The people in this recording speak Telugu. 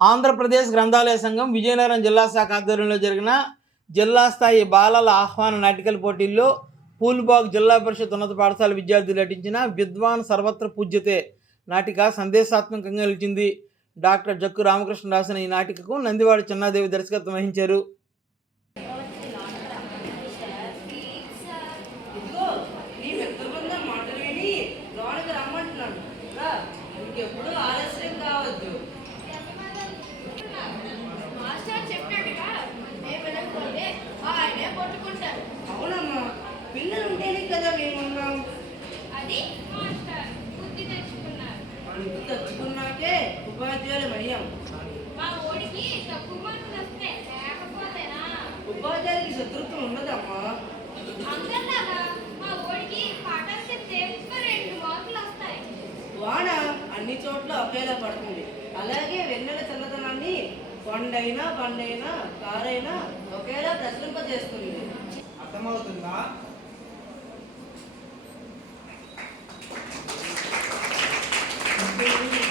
ఆంధ్రప్రదేశ్ గ్రంథాలయ సంఘం విజయనగరం జిల్లా శాఖ ఆధ్వర్యంలో జరిగిన జిల్లా స్థాయి బాలల ఆహ్వాన నాటికల పోటీల్లో పూల్బాగ్ జిల్లా పరిషత్ ఉన్నత పాఠశాల విద్యార్థులు నటించిన విద్వాన్ సర్వత్ర పూజ్యతే నాటిక సందేశాత్మకంగా నిలిచింది. డాక్టర్ జక్కు రామకృష్ణ రాసిన ఈ నాటికకు నందివాడ చిన్నాదేవి దర్శకత్వం వహించారు. ఇదిగో ఆయనే పట్టుకుంటారు అవునమ్మా పిల్లలు ఉంటేనే కదా మేమున్నాం. అది మాస్టర్ బుద్ధి తెచ్చుకున్నారు. అంత తెచ్చుకున్నాకే ఉపాధ్యాయులు అయ్యాం. మా ఓడికి తక్కువ మార్కులు వస్తాయి లేకపోతేనా? ఉపాధ్యాయులకి శత్రుత్వం ఉండదమ్మా. అందరిలాగా మా ఓడికి పాఠాలు చెప్తే రెండు మార్కులు వస్తాయి. వాన అన్ని చోట్ల ఒకేలా పడుతుంది. అలాగే వెన్నెల చల్లదనాన్ని కొండైనా బండైనా కారైనా ఒకేలా ప్రసరింపజేస్తుంది. சமத்துனா Thank you.